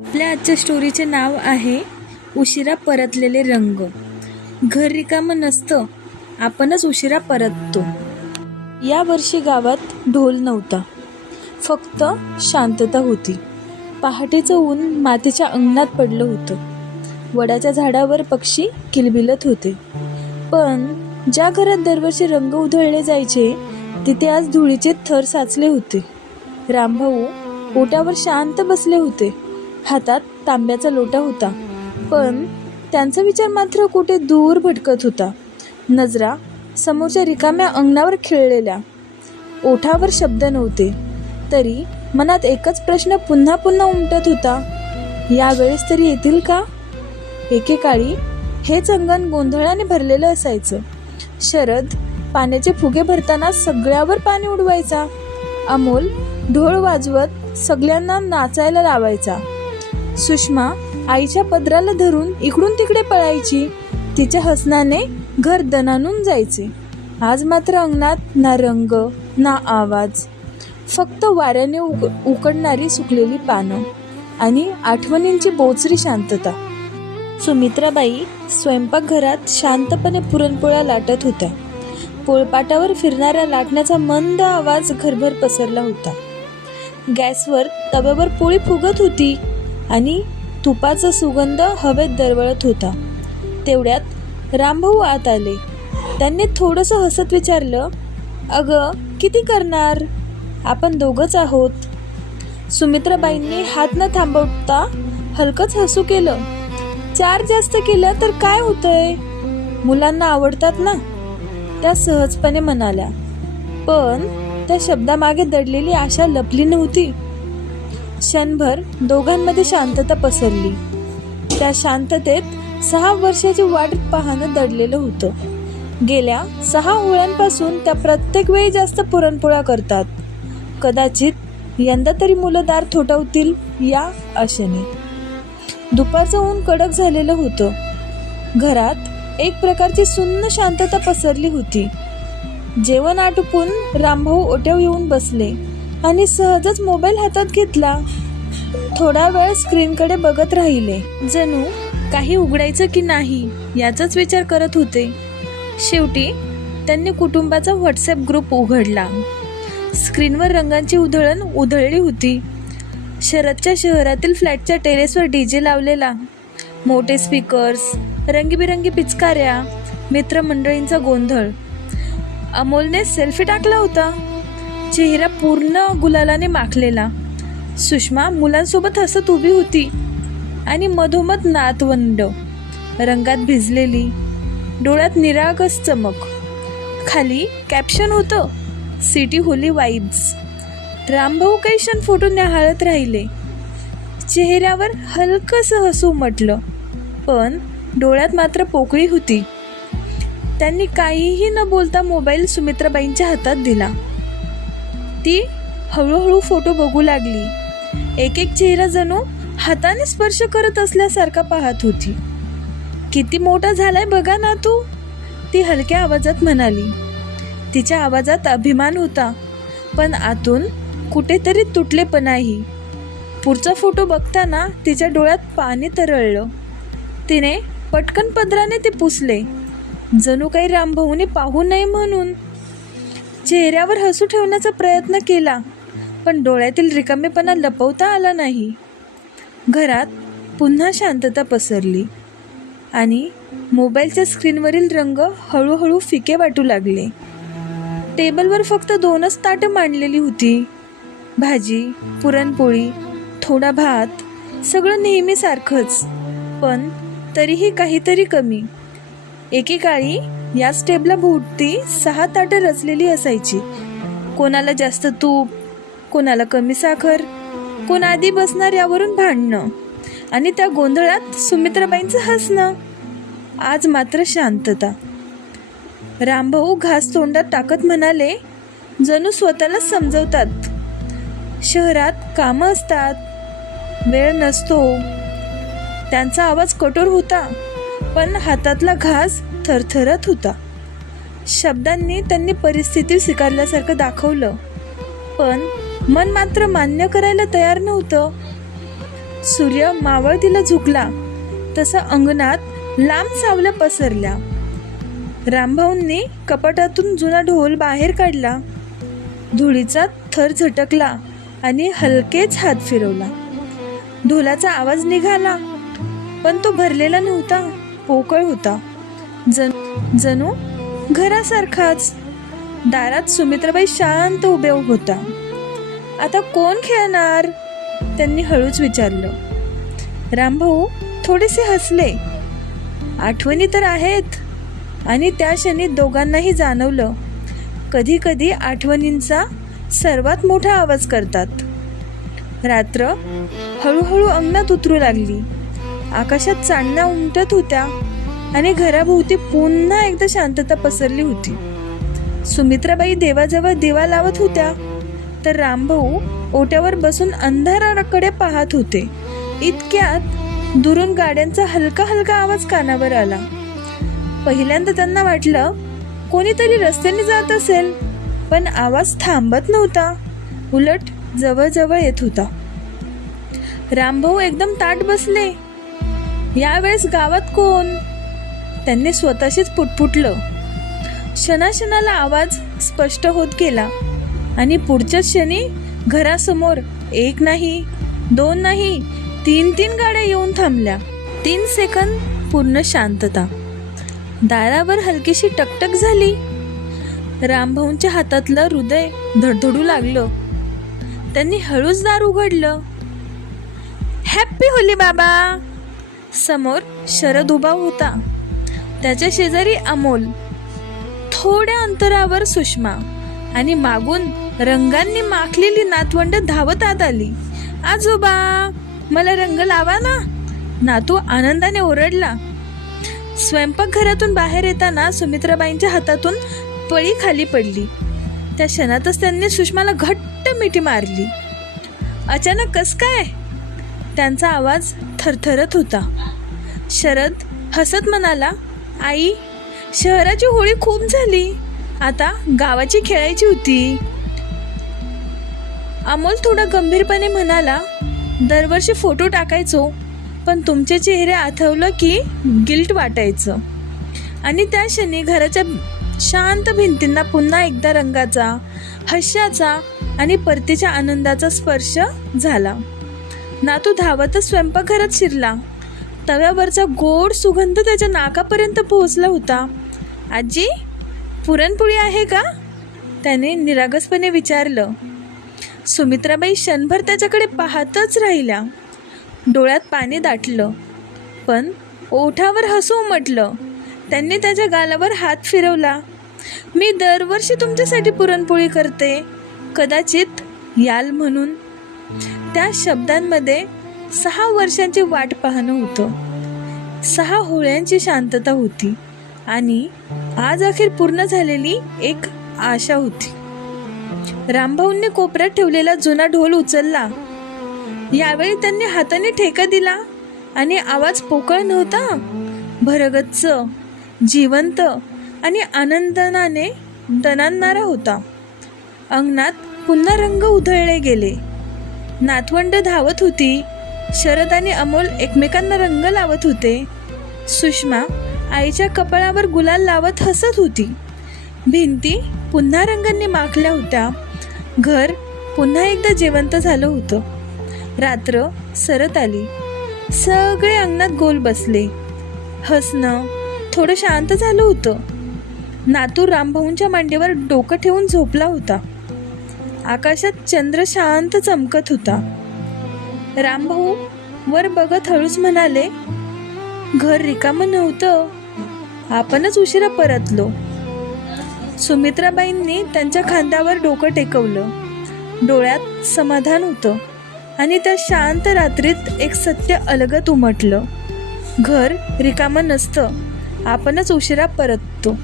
आपल्या आजच्या स्टोरीचे नाव आहे उशिरा परतलेले रंग. घर रिकामं नसतं, आपणच उशिरा परततो. या वर्षी गावात ढोल नव्हता, फक्त शांतता होती. पहाटेचं ऊन मातीच्या अंगणात पडलं होतं. वडाच्या झाडावर पक्षी किलबिलत होते. पण ज्या घरात दरवर्षी रंग उधळले जायचे तिथे आज धुळीचे थर साचले होते. रामभाऊ ओट्यावर शांत बसले होते. हातात तांब्याचा लोटा होता, पण त्यांचा विचार मात्र कुठे दूर भटकत होता. नजरा समोरच्या रिकाम्या अंगणावर खिळलेल्या. ओठावर शब्द नव्हते, तरी मनात एकच प्रश्न पुन्हा पुन्हा उमटत होता, यावेळेस तरी येतील का? एकेकाळी हेच अंगण गोंधळाने भरलेलं असायचं. शरद पाण्याचे फुगे भरताना सगळ्यावर पाणी उडवायचा. अमोल ढोल वाजवत सगळ्यांना नाचायला लावायचा. सुषमा आईच्या पदराला धरून इकडून तिकडे पळायची. तिच्या हसण्याने घर दणाणून जायचे. आज मात्र अंगणात ना रंग ना आवाज, फक्त वाऱ्याने उकडणारी सुकलेली पानं आणि आठवणींची बोचरी शांतता. सुमित्राबाई स्वयंपाकघरात शांतपणे पुरणपोळ्या लाटत होत्या. पोळपाटावर फिरणाऱ्या लाटण्याचा मंद आवाज घरभर पसरला होता. गॅसवर तव्यावर पोळी फुगत होती आणि तुपाचा सुगंध हवेत दरवळत होता. तेवढ्यात रामभाऊ आत आले. त्यांनी थोडंसं हसत विचारलं, अगं किती करणार? आपण दोघंच आहोत. सुमित्राबाईंनी हात न थांबवता हलकंच हसू केलं. 4 जास्त केलं तर काय होतंय? मुलांना आवडतात ना, त्या सहजपणे म्हणाल्या. पण त्या शब्दामागे दडलेली आशा लपली नव्हती. क्षणभर दोघांमध्ये शांतता पसरली. त्या शांततेत 6 वर्षाची वाट पाहणं दडलेलं होतं. गेल्या 6 ओळ्यांपासून त्या प्रत्येक वेळी जास्त पुरणपोळ्या करतात. कदाचित यंदा तरी मुलं दार थोठवतील या आशेने. दुपारचं ऊन कडक झालेलं होतं. घरात एक प्रकारची सुन्न शांतता पसरली होती. जेवण आटोपून रामभाऊ ओट्यावर येऊन बसले आणि सहजच मोबाईल हातात घेतला. थोडा वेळ स्क्रीनकडे बघत राहिले, जणू काही उघडायचं की नाही याचाच विचार करत होते. शेवटी त्यांनी कुटुंबाचा व्हॉट्सॲप ग्रुप उघडला. स्क्रीनवर रंगांची उधळण उधळली होती. शरदच्या शहरातील फ्लॅटच्या टेरेसवर डीजे लावलेला, मोठे स्पीकर्स, रंगीबिरंगी पिचकाऱ्या, मित्रमंडळींचा गोंधळ. अमोलने सेल्फी टाकला होता, चेहरा पूर्ण गुलालाने माखलेला. सुषमा मुलांसोबत हसत उभी होती आणि मधोमध नातवंड रंगात भिजलेली, डोळ्यात निरागस चमक. खाली कॅप्शन होतं, सिटी होली वाइब्स. रामभाऊ काही क्षण फोटो न्याहाळत राहिले. चेहऱ्यावर हलकंसं हसू उमटलं, पण डोळ्यात मात्र पोकळी होती. त्यांनी काहीही न बोलता मोबाईल सुमित्राबाईंच्या हातात दिला. ती हळूहळू फोटो बघू लागली. एक एक चेहरा जणू हाताने स्पर्श करत असल्यासारखा पाहत होती. किती मोठा झालाय बघा ना तू, ती हलक्या आवाजात म्हणाली. तिच्या आवाजात अभिमान होता, पण आतून कुठेतरी तुटलेपणाही. पुढचा फोटो बघताना तिच्या डोळ्यात पाणी तरळलं. तिने पटकन पदराने ते पुसले, जणू काही रामभाऊने पाहू नये म्हणून. चेहऱ्यावर हसू ठेवण्याचा प्रयत्न केला, पण डोळ्यातील रिकामेपणा लपवता आला नाही. घरात पुन्हा शांतता पसरली आणि मोबाईलच्या स्क्रीनवरील रंग हळूहळू फिके वाटू लागले. टेबलवर फक्त 2च ताटं मांडलेली होती. भाजी, पुरणपोळी, थोडा भात, सगळं नेहमीसारखंच, पण तरीही काहीतरी कमी. एकेकाळी याच टेबलाभोवती 6 ताटं रचलेली असायची. कोणाला जास्त तूप, कोणाला कमी साखर, कोण आधी बसणार यावरून भांडणं आणि त्या गोंधळात सुमित्राबाईंचं हसणं. आज मात्र शांतता. रामभाऊ घास तोंडात टाकत म्हणाले, जणू स्वतःला समजवतात, शहरात कामं असतात, वेळ नसतो. त्यांचा आवाज कठोर होता, पण हातातला घास थरथरत होता. शब्दांनी त्यांनी परिस्थिती स्वीकारल्यासारखं दाखवलं, पण मन मात्र मान्य करायला तयार नव्हतं. सूर्य मावळतीला झुकला तसं अंगणात लांब सावल्या पसरल्या. रामभाऊंनी कपाटातून जुना ढोल बाहेर काढला. धुळीचा थर झटकला आणि हलकेच हात फिरवला. ढोलाचा आवाज निघाला, पण तो भरलेला नव्हता, पोकळ होता, जणू घरासारखाच. दारात सुमित्राबाई शांत उभ्या होता. आता कोण खेळणार? त्यांनी हळूच विचारलं. रामभाऊ थोडेसे हसले. आठवणी तर आहेत. आणि त्या क्षणी दोघांनाही जाणवलं, कधी कधी आठवणींचा सर्वात मोठा आवाज करतात. रात्र हळूहळू अंगणात उतरू लागली. आकाशात चांदण्या उमटत होत्या आणि घराभोवती पुन्हा एकदा शांतता पसरली होती. सुमित्राबाई देवाजवळ दिवा लावत होत्या, तर रामभाऊ ओट्यावर बसून अंधाराकडे पाहत होते. इतक्यात दुरून गाड्यांचा हलका हलका आवाज कानावर आला. पहिल्यांदा त्यांना वाटलं कोणीतरी रस्त्याने जात असेल, पण आवाज थांबत नव्हता, उलट जवळजवळ येत होता. रामभाऊ एकदम ताठ बसले. यावेळेस गावात कोण? त्यांनी स्वतःशीच पुटपुटलं. क्षणाक्षणाला आवाज स्पष्ट होत गेला आणि पुढच्याच क्षणी घरासमोर एक नाही, दोन नाही, तीन गाड्या येऊन थांबल्या. 3 सेकंद पूर्ण शांतता. दारावर हलकीशी टकटक झाली. रामभाऊंच्या हातातलं हृदय धडधडू लागलं. त्यांनी हळूच दार उघडलं. हॅप्पी होली बाबा. समोर शरद उभा होता, त्याच्या शेजारी अमोल, थोड्या अंतरावर सुषमा आणि मागून रंगांनी माखलेली नातवंड धावत आत आली. आजोबा, मला रंग लावा ना. नातू आनंदाने ओरडला. स्वयंपाकघरातून बाहेर येताना सुमित्राबाईंच्या हातातून पळी खाली पडली. त्या क्षणातच त्यांनी सुषमाला घट्ट मिठी मारली. अचानक कस काय? त्यांचा आवाज थरथरत होता. शरद हसत म्हणाला, आई, शहराची होळी खूप झाली, आता गावाची खेळायची होती. अमोल थोडा गंभीरपणे म्हणाला, दरवर्षी फोटो टाकायचो, पण तुमचे चेहरे आठवलं की गिल्ट वाटायचं. आणि त्या क्षणी घराच्या शांत भिंतींना पुन्हा एकदा रंगाचा, हास्याचा आणि परतीच्या आनंदाचा स्पर्श झाला. नातू धावतच स्वयंपाकघरात शिरला. तव्यावरचा गोड सुगंध त्याच्या नाकापर्यंत पोहोचला होता. आजी, पुरणपोळी आहे का? त्याने निरागसपणे विचारलं. सुमित्राबाई क्षणभर त्याच्याकडे पाहतच राहिल्या. डोळ्यात पाणी दाटलं, पण ओठावर हसू उमटलं. त्यांनी त्याच्या गालावर हात फिरवला. मी दरवर्षी तुमच्यासाठी पुरणपोळी करते, कदाचित याल म्हणून. त्या शब्दांमध्ये 6 वर्षांची वाट पाहणं होतं, 6 होळ्यांची शांतता होती आणि आज अखेर पूर्ण झालेली एक आशा होती. रामभाऊंनी कोपऱ्यात ठेवलेला जुना ढोल उचलला. यावेळी त्यांनी हाताने ठेका दिला आणि आवाज पोकळ नव्हता, भरगच्च, जिवंत आणि आनंदाने दणाणणारा होता. अंगणात पुन्हा रंग उधळले गेले. नातवंड धावत होती. शरद आणि अमोल एकमेकांना रंग लावत होते. सुषमा आईच्या कपाळावर गुलाल लावत हसत होती. भिंती पुन्हा रंगांनी माखल्या होत्या. घर पुन्हा एकदा जिवंत झालं होतं. रात्र सरत आली. सगळे अंगणात गोल बसले. हसणं थोडं शांत झालं होतं. नातू रामभाऊंच्या मांडीवर डोकं ठेवून झोपला होता. आकाशात चंद्र शांत चमकत होता. रामभाऊ वर बघत हळूच म्हणाले, घर रिकामं नव्हतं, आपणच उशिरा परतलो. सुमित्राबाईंनी त्यांच्या खांद्यावर डोकं टेकवलं. डोळ्यात समाधान होतं आणि त्या शांत रात्रीत एक सत्य अलगद उमटलं. घर रिकामं नसतं, आपणच उशिरा परततो.